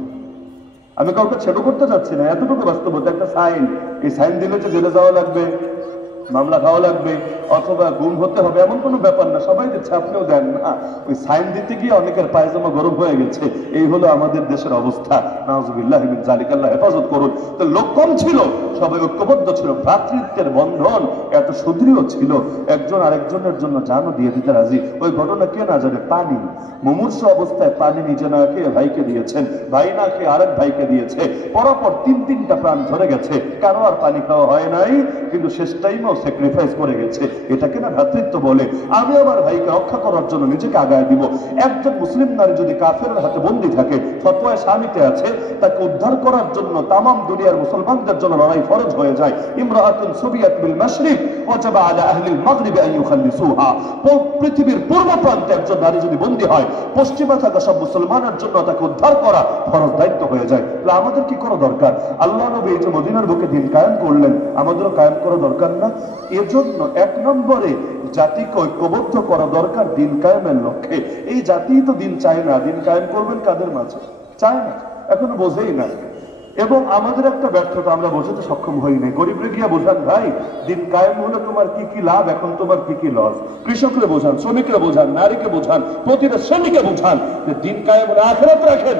আমি কাউকে ছেড়ে করতে চাচ্ছি না, এতটুকু বাস্তবতা। একটা সাইন, এই সাইন দিলে যে জেলে যাওয়া লাগবে, মামলা খাওয়া লাগবে, অথবা গুম হতে হবে, এমন কোনো ব্যাপার না। সবাই দিচ্ছে, আপনিও দেন না। ওই সাইন দিতে গিয়ে অনেকের পায়জামা গরম হয়ে গেছে। এই হলো আমাদের দেশের অবস্থা। নাউজুবিল্লাহ মিন যালিক, আল্লাহ হেফাজত করুন। তো লোক কম ছিল, সবাই ঐক্যবদ্ধ ছিল, ভ্রাতৃত্বের বন্ধন এত সুদৃঢ় ছিল, একজন আরেকজনের জন্য জানও দিয়ে দিতে রাজি। ওই ঘটনা কে না জানে? পানি, মুমূর্ষ অবস্থায় পানি নিজে না খেয়ে ভাইকে দিয়েছেন, ভাই না খেয়ে আরেক ভাইকে দিয়েছে, পরপর 3-3টা প্রাণ ধরে গেছে, কারো আর পানি খাওয়া হয় নাই, কিন্তু শেষ টাইমেও স্যাক্রিফাইস করে গেছে। এটাকে না ভ্রাতৃত্ব বলে? আমি আমার ভাইকে রক্ষা করার জন্য নিজেকে আগায় দিব। একজন মুসলিম নারী যদি কাফেরের হাতে বন্দী থাকে, ফতোয়া স্বামীতে আছে, তাকে উদ্ধার করার জন্য তামাম দুনিয়ার মুসলমানদের জন্য লড়াই ফরজ হয়ে যায়। ইমরাআতুন সুবিয়াত বিল মাশরিক ওয়াজাবা আলা আহলিল মাগরিব আন ইউখাল্লিসুহা। পৃথিবীর পূর্ব প্রান্তে একজন নারী যদি বন্দী হয়, পশ্চিমে থাকা সব মুসলমানের জন্য তাকে উদ্ধার করা ফরজ দায়িত্ব হয়ে যায়। তাহলে আমাদের কি করা দরকার? আল্লাহ নবী এই যে মদিনার বুকে দিন কায়েম করলেন, আমাদেরও কায়েম করা দরকার না? এজন্য 1 নম্বরে জাতিকে ঐক্যবদ্ধ করা দরকার দিন কায়েমের লক্ষ্যে। এই জাতি তো দিন চায় না, দিন কায়েম করবেন কাদের মাঝে? চায় না, এখনো বোঝেই না। এবং আমাদের একটা ব্যর্থতা, আমরা বোঝাতে সক্ষম হই নাই। গরিবরে গিয়া বোঝান, ভাই দিন কায়েম হলে তোমার কি কি লাভ, এখন তোমার কি কি লস। কৃষকরে বোঝান, শ্রমিকরে বোঝান, নারীকে বোঝান, প্রতিটা শ্রেণীকে বোঝান যে দিন কায়েম হলে আখিরাত রাখেন।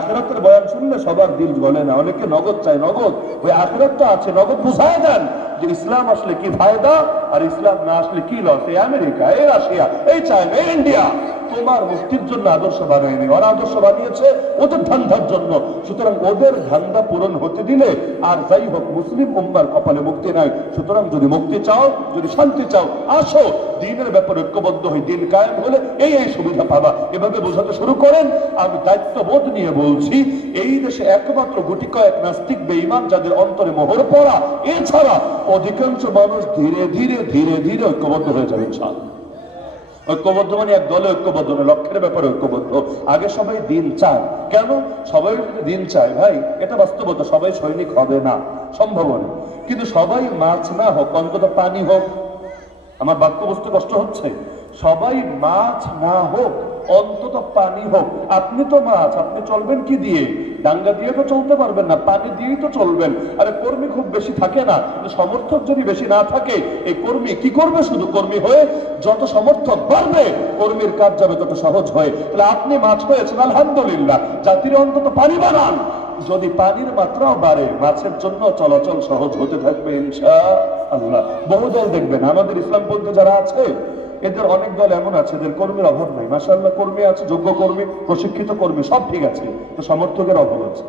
আখিরাতের বয়ান শুনলে সবার দিল গলে না, অনেকে নগদ চায়, নগদ। ওই আখিরাত তো আছে, নগদ বুঝায় দেন যে ইসলাম আসলে কি ফায়দা আর ইসলাম না আসলে কি লস। এই আমেরিকা, এই রাশিয়া, এই চায়না, এই ইন্ডিয়া, তোমার মুক্তির জন্য আদর্শ বানায়নি, ওরা আদর্শ বানিয়েছে ওদের ধান্দার জন্য। সুতরাং ওদের ধান্দা পূরণ হতে দিলে আর যাই হোক মুসলিম উম্মার কপালে মুক্তি নাই। সুতরাং যদি মুক্তি চাও, যদি শান্তি চাও, আসো দ্বীনের ব্যাপারে ঐক্যবদ্ধ হই, দ্বীন কায়েম হলে এই এই সুবিধা পাবা। এভাবে বোঝাতে শুরু করেন। আমি দায়িত্ববোধ নিয়ে বলছি, এই দেশে একমাত্র গুটি কয়েক নাস্তিক বেঈমান যাদের অন্তরে মোহর পড়া, এছাড়া অধিকাংশ মানুষ ধীরে ধীরে ধীরে ধীরে ঐক্যবদ্ধ হয়ে যাবে ইনশাআল্লাহ। ঐক্যবদ্ধ মানে এক দলে ঐক্যবদ্ধ না, লক্ষ্যের ব্যাপারে ঐক্যবদ্ধ। আগে সবাই দিন চায়, কেন? সবাই যদি দিন চায় ভাই, এটা বাস্তবতা, সবাই সৈনিক হবে না, সম্ভব না। কিন্তু সবাই মাছ না হোক, অন্তত পানি হোক। আমার বাক্য বুঝতে কষ্ট হচ্ছে? সবাই মাছ না হোক, অন্তত পানি হোক। আপনি তো মাছ, আপনি চলবেন কি দিয়ে? ডাঙ্গা দিয়ে তো চলতে পারবেন না, পানি দিয়েই তো চলবেন। আরে কর্মী খুব বেশি থাকে না, সমর্থক যদি বেশি না থাকে, এই কর্মী কি করবে? শুধু কর্মী হয়ে যত সমর্থক বাড়বে, কর্মীর কাজ যাবে তত সহজ হয়ে। তাহলে আপনি মাছ হয়েছেন, আলহামদুলিল্লাহ। জাতির অন্তত পানি বানান। যদি পানির মাত্রাও বাড়ে, মাছের জন্য চলাচল সহজ হতে থাকবে ইনশাআল্লাহ। বহু দল দেখবেন আমাদের ইসলামপন্থী যারা আছে, এদের অনেক দল এমন আছে এদের কর্মীর অভাব নাই, মাশাআল্লাহ কর্মী আছে, যোগ্য কর্মী, প্রশিক্ষিত কর্মী, সব ঠিক আছে, তো সমর্থকের অভাব আছে।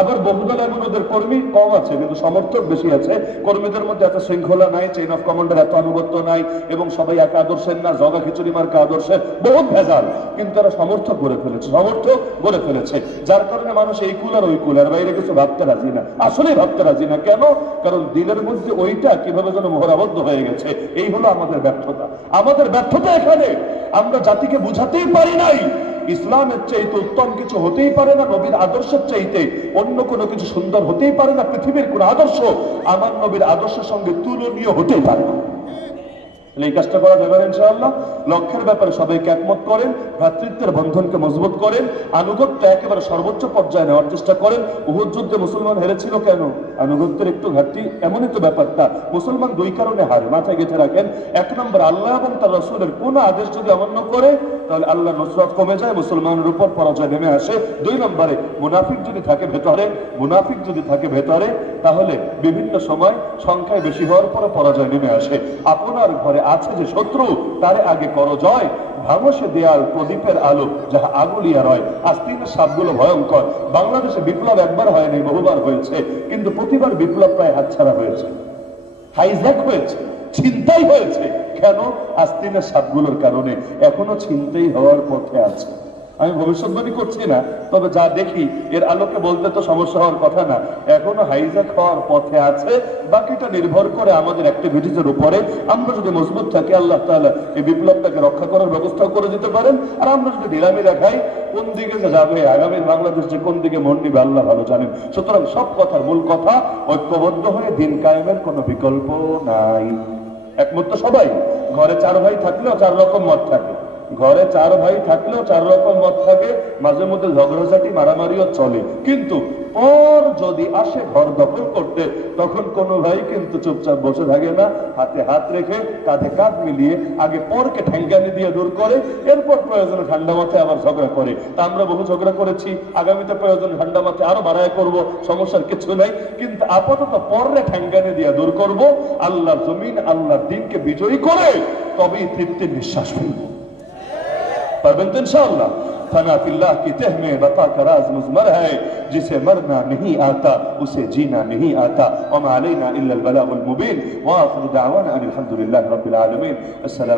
আবার বহুদল এমন ওদের কর্মী কম আছে কিন্তু সমর্থক বেশি আছে। কর্মীদের মধ্যে এত শৃঙ্খলা নাই, চেইন অফ কমান্ডার এত আনুগত্য নাই, এবং সবাই এক আদর্শের না, জগা খিচুড়ি মার্কা আদর্শের, বহুত ভেজাল। কিন্তু তারা সমর্থক গড়ে ফেলেছে, সমর্থক গড়ে ফেলেছে, যার কারণে মানুষ এই কুল আর ওই কুল, আর বাইরে কিছু ভাবতে রাজি না। আসলে ভাবতে রাজি না কেন? কারণ দিলের মধ্যে ওইটা কিভাবে যেন মোহরাবদ্ধ হয়ে গেছে। এই হলো আমাদের ব্যর্থতা। আমাদের ব্যর্থতা এখানে, আমরা জাতিকে বুঝাতেই পারি নাই ইসলামের চাইতে উত্তম কিছু হতেই পারে না, নবীর আদর্শের চাইতে অন্য কোনো কিছু সুন্দর হতেই পারে না, পৃথিবীর কোন আদর্শ আমার নবীর আদর্শের সঙ্গে তুলনীয় হতেই পারে না। এই কাজটা করা যাবে ইনশাআল্লাহ। লক্ষ্যের ব্যাপারে সবাইকে একমত করেন, ভ্রাতৃত্বের বন্ধনকে মজবুত করেন, আনুগত্য একেবারে সর্বোচ্চ পর্যায়ে নেওয়ার চেষ্টা করেন। উহুদ যুদ্ধে মুসলমান হেরেছিল কেন? আনুগত্যের একটু ঘাটতি। এমনই তো ব্যাপারটা, মুসলমান দুই কারণে হারে, মাথায় গেঁথে রাখেন। এক নম্বর, আল্লাহ এবং তার রাসূলের কোন আদেশ যদি অমান্য করে তাহলে আল্লাহ নসরত কমে যায়, মুসলমানের উপর পরাজয় নেমে আসে। দুই নম্বরে, মুনাফিক যদি থাকে ভেতরে, মুনাফিক যদি থাকে ভেতরে, তাহলে বিভিন্ন সময় সংখ্যায় বেশি হওয়ার পরে পরাজয় নেমে আসে। আপনার ঘরে আছে যে শত্রু, তারে আগে করো জয়, ভাঙসে দেয়াল প্রদীপের আলো যাহা আগুলিয়া রয়। আস্তিনের সাপগুলো ভয়ঙ্কর। বাংলাদেশে বিপ্লব একবার হয়নি, বহুবার হয়েছে, কিন্তু প্রতিবার বিপ্লব প্রায় হাতছাড়া হয়েছে, হাইজ্যাক হয়েছে, ছিনতাই হয়েছে। কেন? আস্তিনের সাপগুলোর কারণে। এখনো ছিনতাই হওয়ার পথে আছে। আমি ভবিষ্যৎবাণী করছি না, তবে যা দেখি এর আলোকে বলতে তো সমস্যা হওয়ার কথা না। এখনো হাইজ্যাক হওয়ার পথে আছে। বাকিটা নির্ভর করে আমাদের অ্যাক্টিভিটিসের উপরে। আমরা যদি মজবুত থাকি, আল্লাহ তাআলা এই বিপ্লবটাকে রক্ষা করার ব্যবস্থা করে দিতে পারেন। আর আমরা যদি ঢিলামি দেখাই, কোন দিকে যে যাবে, আগামীর বাংলাদেশ যে কোন দিকে মন নিবে আল্লাহ ভালো জানেন। সুতরাং সব কথার মূল কথা, ঐক্যবদ্ধ হয়ে দিন কায়েমের কোনো বিকল্প নাই। একমত তো সবাই? ঘরে 4 ভাই থাকলেও 4 রকম মত থাকে, ঘরে 4 ভাই থাকলেও 4 রকম মত থাকে, মাঝে মধ্যে ঝগড়াঝাটি মারামারিও চলে। কিন্তু পর যদি আসে ঘর দখল করতে, তখন কোনো ভাই কিন্তু চুপচাপ বসে থাকে না, হাতে হাত রেখে কাঁধে কাঁধ মিলিয়ে আগে পরকে ঠ্যাঙ্গানি দিয়ে দূর করে, এরপর প্রয়োজনে ঠান্ডা মাথায় আবার ঝগড়া করে। তা আমরা বহু ঝগড়া করেছি, আগামীতে প্রয়োজনে ঠান্ডা মাথায় আরো বাড়ায় করব, সমস্যার কিছু নাই। কিন্তু আপাতত পরে ঠ্যাঙ্গানি দিয়ে দূর করব, আল্লাহর জমিন আল্লাহর দ্বীনকে বিজয়ী করে তবেই তৃপ্তির নিঃশ্বাস ফেলব। পারবেন তো ইনশাআল্লাহ? फना फिल्लाह की तह में बका का राज मुज़मर है, जिसे मरना नहीं आता उसे जीना नहीं आता। वमा अलैना इल्ला अल बलागुल मुबीन। व आखिरु दावाना अनिल हम्दुलिल्लाहि रब्बिल आलमीन। अस्सलाम।